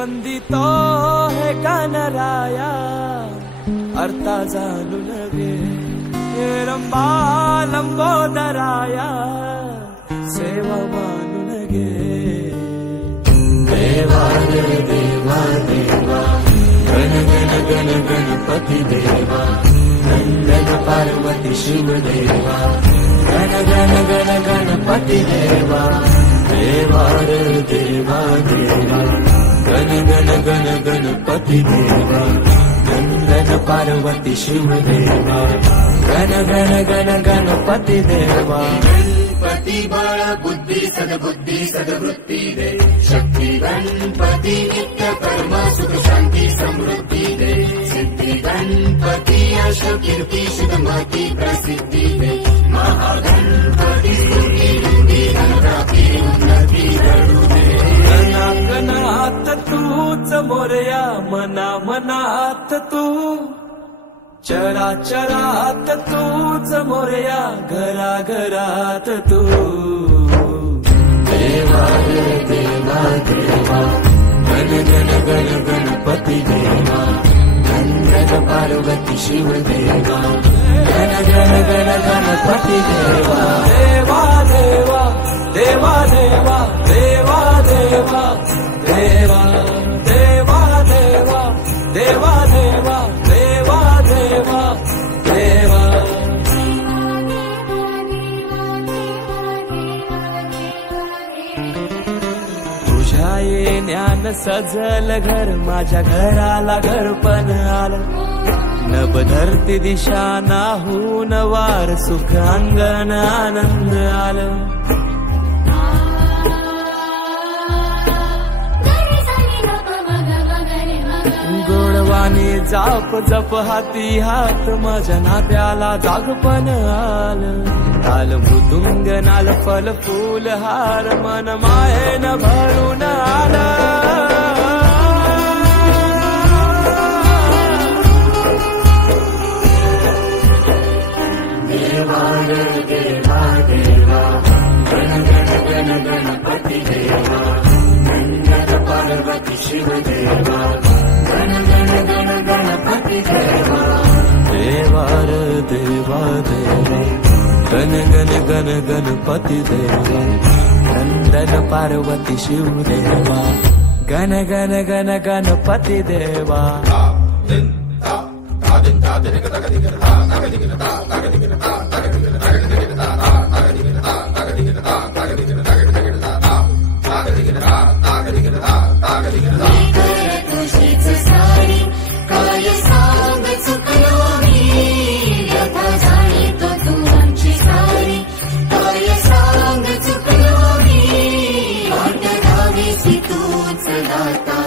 वंदितो हे गणराया अर्था जाणून घे हे रंबा लंबोदराया सेवा मानून घे देवा रे देवा देवा गण गण गण गणपती देवा नंदन पार्वती शिव देवा गण गण गण गणपती देवा देवा रे देवा देवा गण गण गण गणपती देवा नंदन पार्वती शिव देवा गण गण गण गणपती देवा गणपती बळ बुद्धी सद्वृत्ती दे शक्ती गणपती नित्य कर्म सुख शांती समृद्धी दे सिद्धी गणपती यश कीर्ती शुद्धमती प्रसिद्धी दे महागणपती स्तुती धनप्राप्ती उन्नती घडू दे गणात तूच मोरया मना मनात तू चराचरात तूच मोरया घरा घरात तू देवा रे देवा देवा गण गण गण गणपती देवा नंदन पार्वती शिव देवा गण गण गण गणपती देवा देवा देवा देवा देवा देवा देवा देवा देवा देवा देवा देवा देवा देवा देवा तुझ्या येण्यानं सजल घर माझ्या घराला घरपण आलं नभ धरती दिशा नाहून वार सुख अंगण आनंद आलं गोडवाणी जाप जप हाती हात माझ्या नात्याला जागपण आलं ताल मृदुंग नाल फल फूल हार मन मायेन भरून आलं देवा रे देवा देवा गण गण गण गणपती देवा नंदन पार्वती शिव देवा गण गण गण गणपती देवा देवा रे देवा देवा गण गण गण गणपती देवा नंदन पार्वती शिव देवा गण गण गण गणपती देवा तुझीच सारी काय सांग चुकलो मी व्यथा झाली तो तुमची सारी काय सांग चुकलो मी वाट धावीसी तूच दाता